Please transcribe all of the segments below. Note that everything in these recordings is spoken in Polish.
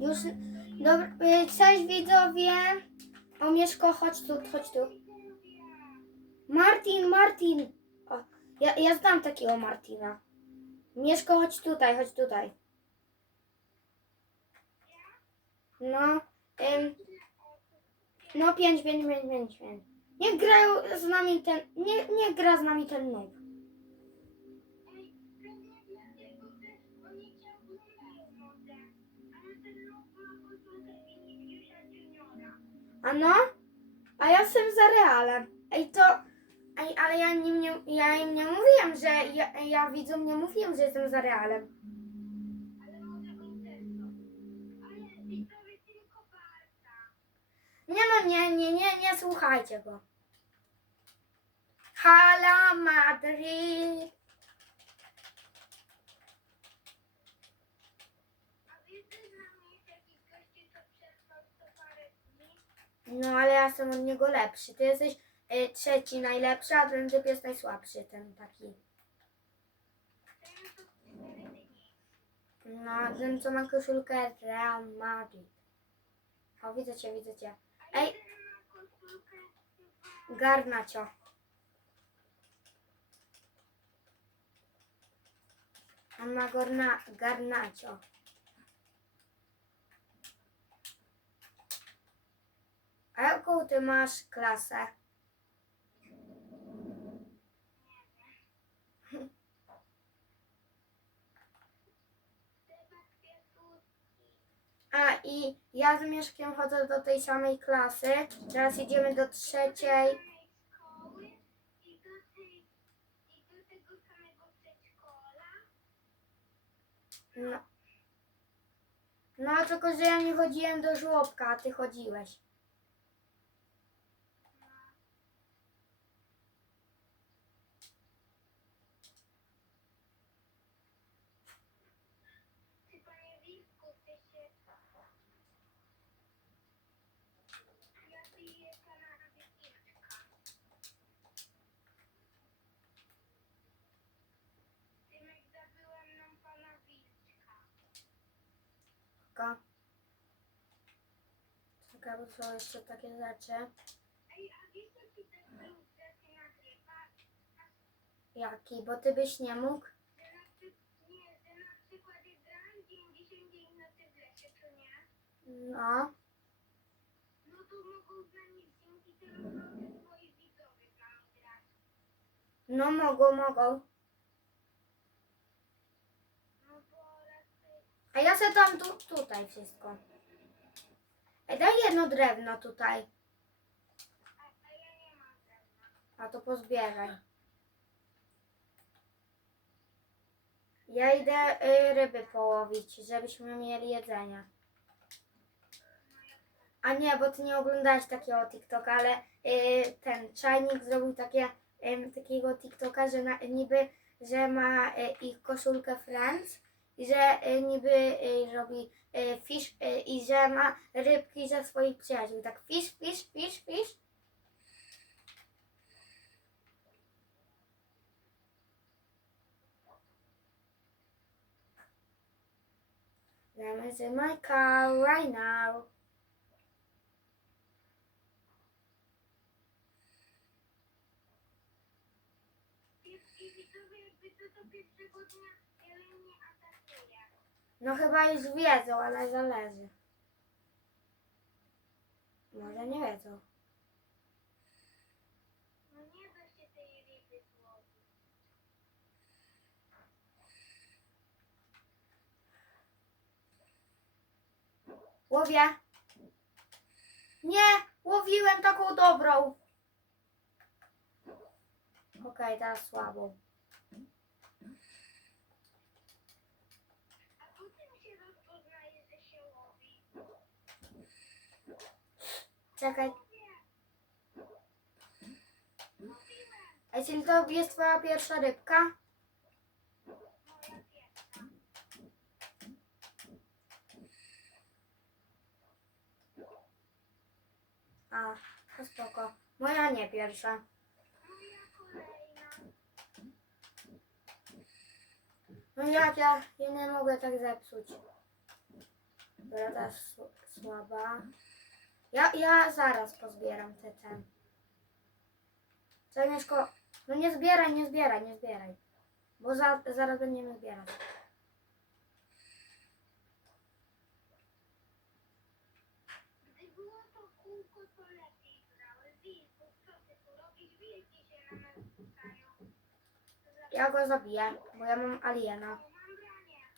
Już, dobra, y, cześć widzowie. O Mieszko, chodź tu, chodź tu. Martin, Martin. O, ja, ja znam takiego Martina. Mieszko, chodź tutaj, chodź tutaj. No, ym, no pięć, pięć, pięć, pięć, pięć. Nie grają z nami ten, nie, nie gra z nami ten noob. A no? A ja jestem za Realem. Ej, to... Ej, ale ja, nim nie, ja im nie mówiłem, że... Ja, ja widzom nie mówiłem, że jestem za Realem. Nie no, nie, nie, nie, nie słuchajcie go. Hala Madrid. No ale ja jestem od niego lepszy. Ty jesteś y, trzeci najlepszy, a ten typ jest najsłabszy, ten taki. No, ten co ma koszulkę Real Madrid. O, widzę cię, widzę cię. Ej, Garnacio. On ma Garnacio. A jaką ty masz klasę? A i ja z Mieszkiem chodzę do tej samej klasy. Teraz idziemy do trzeciej. No. No, tylko że ja nie chodziłem do żłobka, a ty chodziłeś. Czekaj, bo są jeszcze takie rzeczy. Jaki? Bo ty byś nie mógł? No. No to mogą z nami dzięki temu swoi widzowie nami grać. No mogą, mogą. No bo raczej... A ja se tam tu, tutaj wszystko. Ej, daj jedno drewno tutaj. A, to pozbieraj. Ja idę y, ryby połowić, żebyśmy mieli jedzenie. A nie, bo ty nie oglądałeś takiego TikToka, ale y, ten czajnik zrobił takie, takiego TikToka, że na, niby, że ma y, ich koszulkę Friends i że y, niby y, robi y, fish y, i że ma rybki ze swoich przyjaciół. Tak fish, fish, fish, fish. Lemons in my car right now. To. No chyba już wiedzą, ale zależy. Może nie wiedzą. No nie da się tej ryby złowić. Łowię. Nie, łowiłem taką dobrą. Okej, teraz słabą. A po tym się rozpoznaje, że się łowi. Czekaj. A czyli to jest twoja pierwsza rybka? A, to spoko. Moja nie pierwsza. No jak ja, ja nie mogę tak zepsuć. Sł- słaba. Ja, ja zaraz pozbieram te ten. Co Mieszko? No nie zbieraj, nie zbieraj, nie zbieraj. Bo za, zaraz będziemy zbierać. Ja go zabiję, bo ja mam aliena.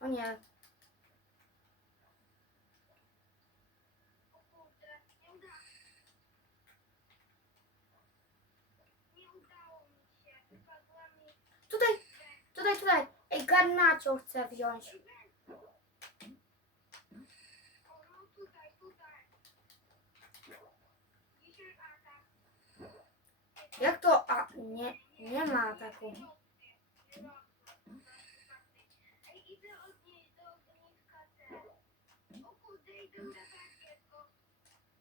O nie, O kurde, nie udało Nie udało mi się. Wpadła mi tutaj, tutaj, tutaj. Ej, garnacio chcę wziąć. Jak to? A, nie, nie ma ataku.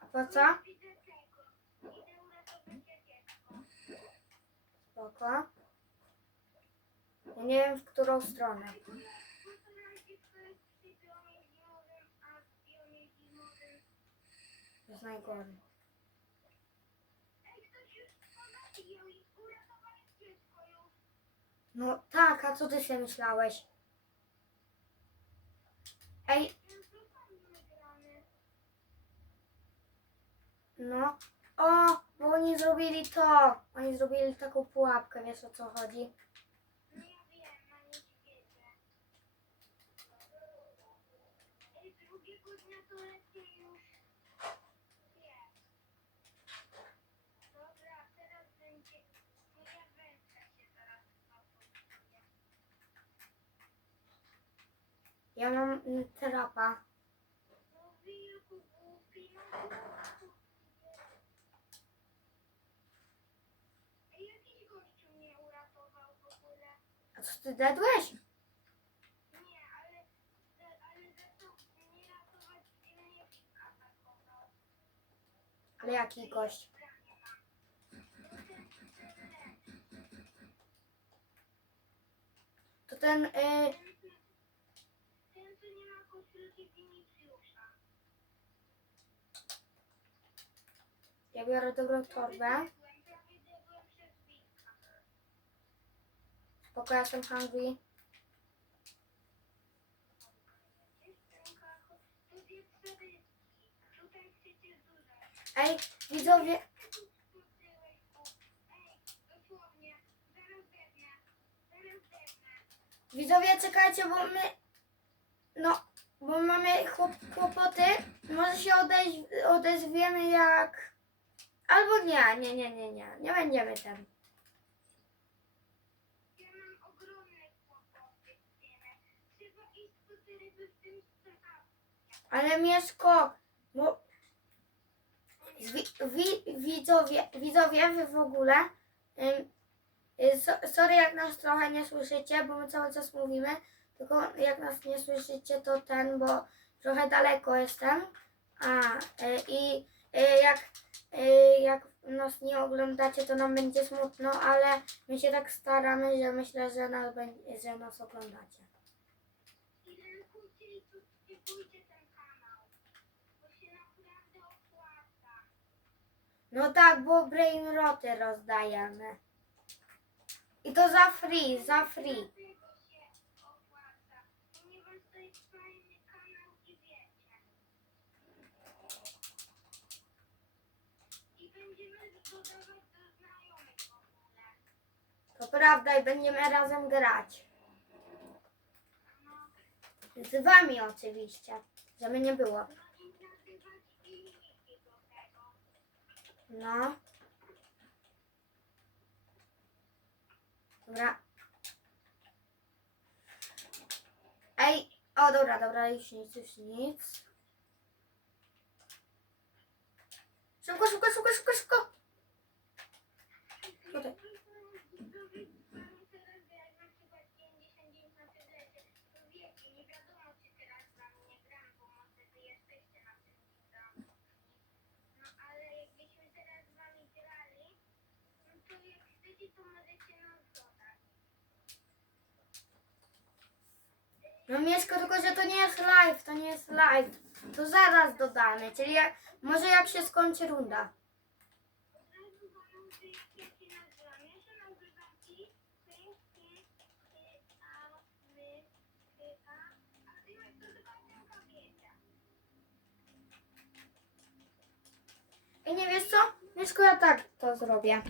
A po co? Spoko. Nie wiem w którą stronę. To jest najgorzej. No tak, a co ty sobie myślałeś? Ej, no. O, bo oni zrobili to. Oni zrobili taką pułapkę, wiesz o co chodzi? No ja wiem, na niedźwiedzie. Ej, drugiego dnia to lepiej już jest. Dobra, teraz będzie... Moja wędka się zaraz chyba podsunie. Ja mam mm, trapa. No wilku głupi, no głupi. Ej, jakiś gościu mnie uratował w ogóle. A co ty atakował. Ale jaki gość? To ten, y, Ten, ten, co nie ma koszulki Winicjusza. Ja biorę dobrą torbę. Spoko, ja jestem hungry. Ej, widzowie, widzowie, czekajcie, bo my, no, bo mamy chłop, kłopoty. Może się odezwiemy jak, albo nie, nie, nie, nie, nie, nie będziemy strachu. Ale Mieszko, bo wi, wi, widzowie, widzowie, wy w ogóle, ym, y, so, sorry jak nas trochę nie słyszycie, bo my cały czas mówimy, tylko jak nas nie słyszycie to ten, bo trochę daleko jestem, a y, i jak, y, jak nas nie oglądacie, to nam będzie smutno, ale my się tak staramy, że myślę, że nas, że nas oglądacie. No tak, bo brainroty rozdajemy. I to za free, za free. Dlatego się opłaca. Ponieważ to jest fajny kanał i wiecie. I będziemy dodawać do znajomych w ogóle. To prawda i będziemy razem grać. Z wami oczywiście, żeby nie było. No. Dobra. Ej, o dobra, dobra, już nic, już nic. Szybko, szybko, szybko, szybko, szybko. Tutaj. Mamy teraz grać na przykład 99 na tablecie. To wiecie, nie wiadomo czy teraz z wami nie gram, bo może wy jesteście na tym wideo. No ale jakbyśmy teraz z wami grali, no to jak chcecie to możecie nas dodać. No Mieszko, tylko że to nie jest live, to nie jest live. To zaraz dodamy, czyli jak, może jak się skończy runda. I nie wiesz co? Mieszko, ja tak to zrobię.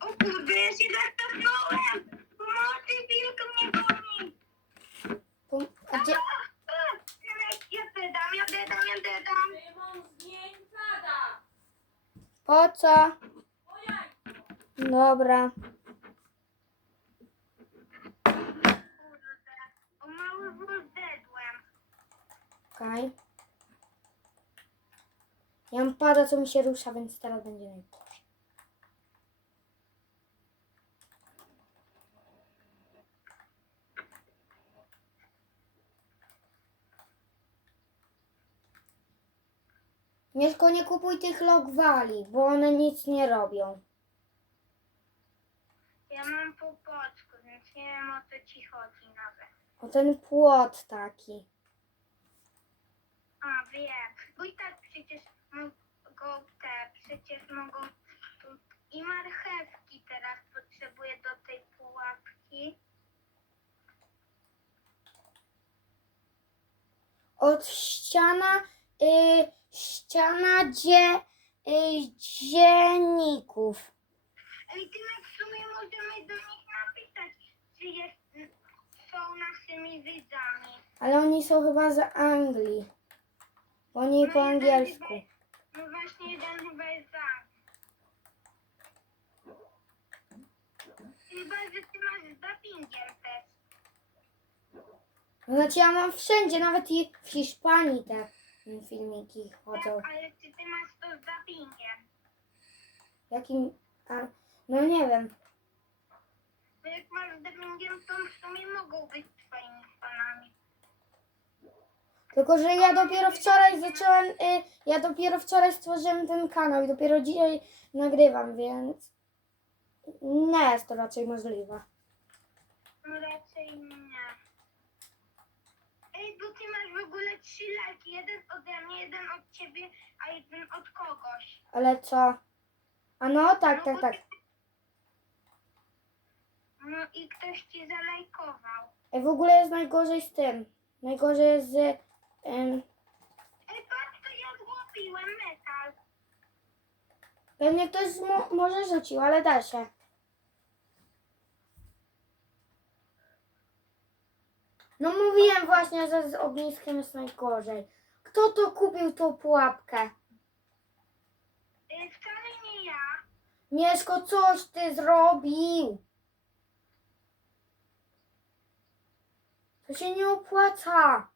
O kurde, ja się! Pomocy, wilk mnie goni! A gdzie, Ja dedam, ja ja! Szymon, zmień po co? O jajko! Dobra. Kurde, o mały wóz dedłem. Okej. Ja mam pada, co mi się rusza, więc teraz będzie najgorzej. Mieszko, nie kupuj tych logwali, bo one nic nie robią. Ja mam polsku, więc nie wiem o co ci chodzi nawet. O ten płot taki. A, wiem. Bo i tak przecież mogą te, przecież mogą i marchewki teraz potrzebuję do tej pułapki. Od ściana, y, ściana dzie, y, dzienników. Ej, Tymek, w sumie możemy do nich napisać, czy jest, są naszymi widzami. Ale oni są chyba z Anglii. Oni po angielsku. No właśnie, jeden chyba jest za. Chyba, że ty masz z dubbingiem też. Znaczy ja mam wszędzie, nawet i w Hiszpanii te filmiki chodzą. Tak, ale czy ty masz to z dubbingiem? Jakim... A, no nie wiem. Bo jak masz z dubbingiem, to w sumie mogą być twoimi fanami. Tylko, że ja dopiero wczoraj zacząłem... Y, ja dopiero wczoraj stworzyłem ten kanał i dopiero dzisiaj nagrywam, więc... Nie jest to raczej możliwe. No raczej nie. Ej, bo ty masz w ogóle ode mnie, jeden od ciebie, a jeden od kogoś. Ale co? A no, tak, tak, tak. No i ktoś ci zalajkował. Ej, w ogóle jest najgorzej z tym. Najgorzej jest z... Ym, Ej, patrz, to ja złowiłem metal. pewnie ktoś mo- może rzucił, ale da się. No mówiłem właśnie, że z ogniskiem jest najgorzej. Kto to kupił tą pułapkę? Wcale nie ja. Mieszko, coś ty zrobił. To się nie opłaca.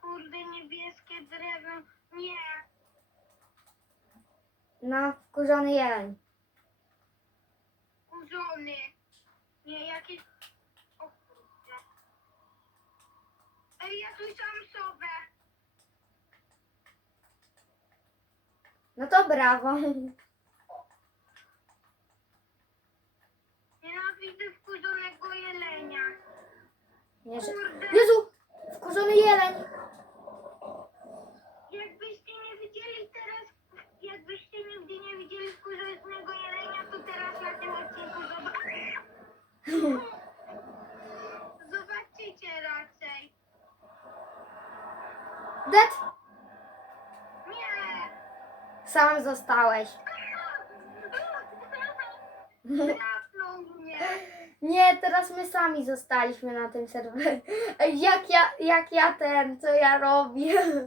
Kurde, niebieskie drewno. Nie. Na wkurzony jeleń. Kurzony. Nie, jakieś... O kurde. Ej, ja słyszałam sowę. No to brawo. Nienawidzę wkurzonego jelenia. Nie, że... Jezu, wkurzony jeleń. Jakbyście nie widzieli teraz, jakbyście nigdy nie widzieli wkurzonego jelenia, to teraz na tym odcinku zobaczycie. Zobaczycie raczej. Det, Nie! sam zostałeś. Nie, teraz my sami zostaliśmy na tym serwerze. Jak ja, jak ja ten, co ja robię? Mnie.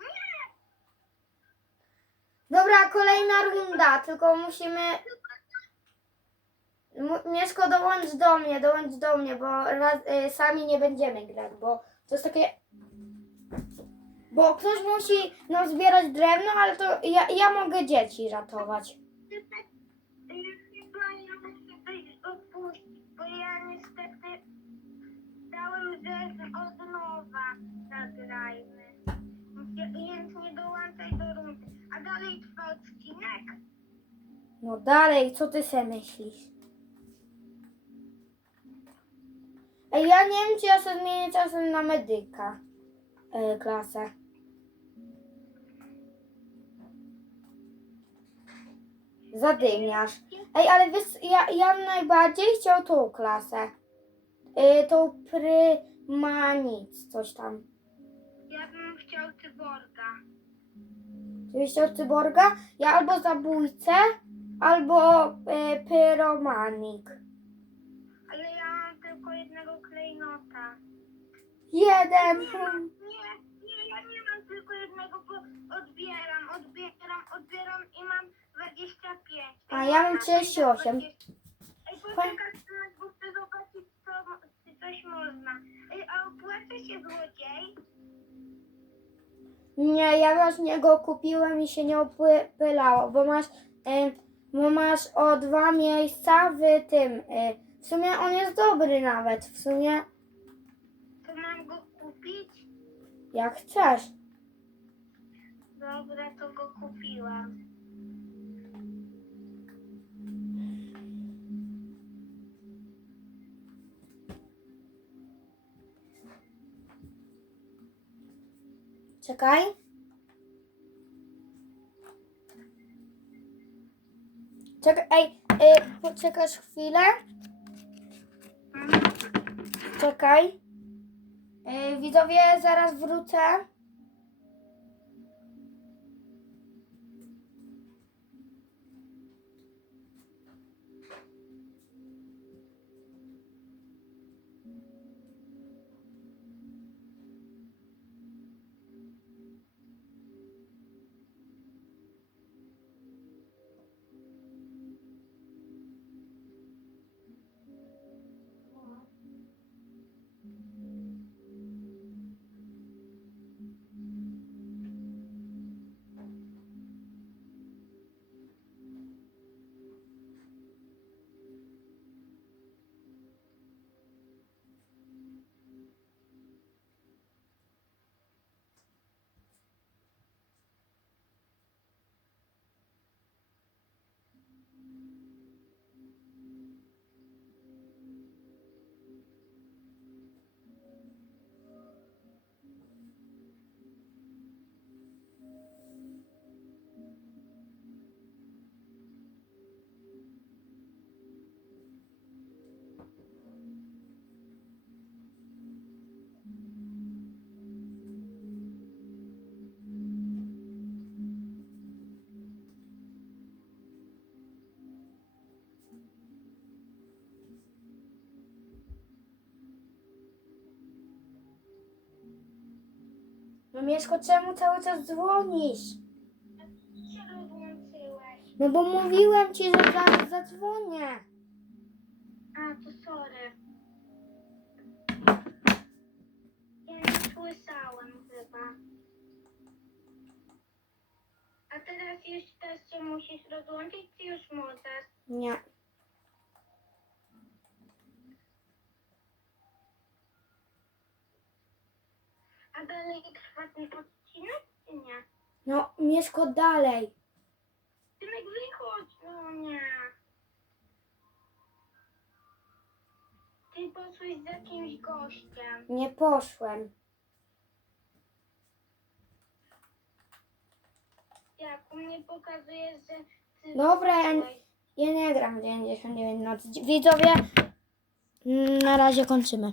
Nie! Dobra, kolejna runda, tylko musimy... Mieszko, dołącz do mnie, dołącz do mnie, bo raz, y, sami nie będziemy grać, bo to jest takie... Bo ktoś musi nam zbierać drewno, ale to ja, ja mogę dzieci ratować. Bo ja niestety dałem, że od nowa nagrajmy. Więc nie dołączaj do rundy. A dalej trwa odcinek. No dalej, co ty se myślisz? Ja nie wiem, czy ja sobie zmienię czasem na medyka e, klasę. Zadymiarz. Ej, ale wiesz, ja, ja najbardziej chciał tą klasę. E, tą prymanic, coś tam. Ja bym chciał cyborga. Gdybyś chciał cyborga, ja albo zabójcę, albo e, pyromanik. Jednego klejnota. Jeden. Nie, nie, ja nie mam tylko jednego, bo odbieram, odbieram, odbieram i mam 25. A ja mam 38. Ej, poczekaj, bo chcę zobaczyć, co, czy coś można. Ej, a opłaca się złodziej? Nie, ja właśnie go kupiłem i się nie opylało, bo masz, e, bo masz o dwa miejsca w tym. E, w sumie on jest dobry nawet. W sumie To mam go kupić? jak chcesz. Dobra, to go kupiłam. Czekaj. Czekaj, ej, e, poczekasz chwilę. Czekaj. E, widzowie, zaraz wrócę. No Mieszko, czemu cały czas dzwonisz? No bo mówiłem ci, że zaraz zadzwonię. A, to sorry. Ja nie słyszałem chyba. A teraz jeszcze się musisz rozłączyć, czy już możesz? Nie. A dalej trwa ten odcinek, czy nie? No, Mieszko, dalej. Tymek, wychodź! No nie. Ty poszłeś z jakimś gościem. Nie poszłem. Jak u mnie pokazujesz, że ty Dobra, ja, poszłeś. ja nie gram w 99 nocy. Widzowie, mm, na razie kończymy.